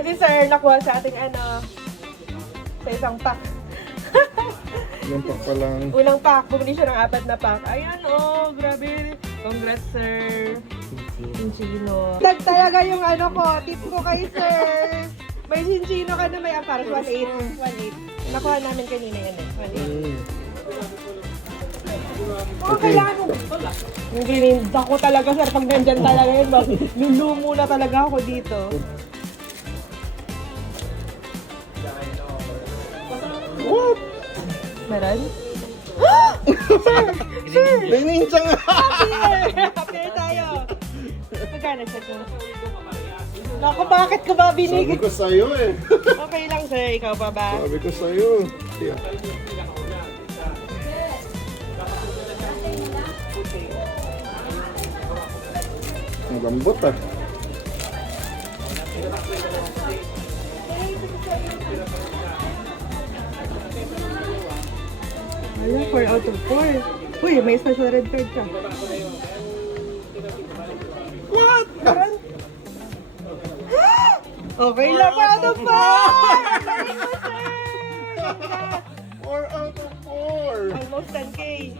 Kasi sir, nakuha sa ating ano, sa isang pack. Yung pack pa lang. Unang pack, bumili siya ng 4 na pack. Ayan oh, grabe. Congrats sir. Chinchino. Dag talaga yung ano ko, tip ko kay sir. May chinchino ka na may amparas, 1.8. 1.8. Nakuha namin kanina yan eh, 1.8. Oh, kailangan mo. Yung gininda ko talaga sir, pag nandyan talaga yun, lulumo na talaga ako dito. What? Meron? May ninja nga! Happy tayo! Magkano siya ko? Naku, bakit ko ba Sabi binig? ko sa'yo eh. Okay lang sir, ikaw pa ba? Sabi ko sa'yo. Yeah. Ang lambot ah. Wala, 4 out of 4. Uy, may special red card ka. What? Meron? Okay lang, 4 out of 4! Galing mo, sir! 4 out of 4! Almost 10K.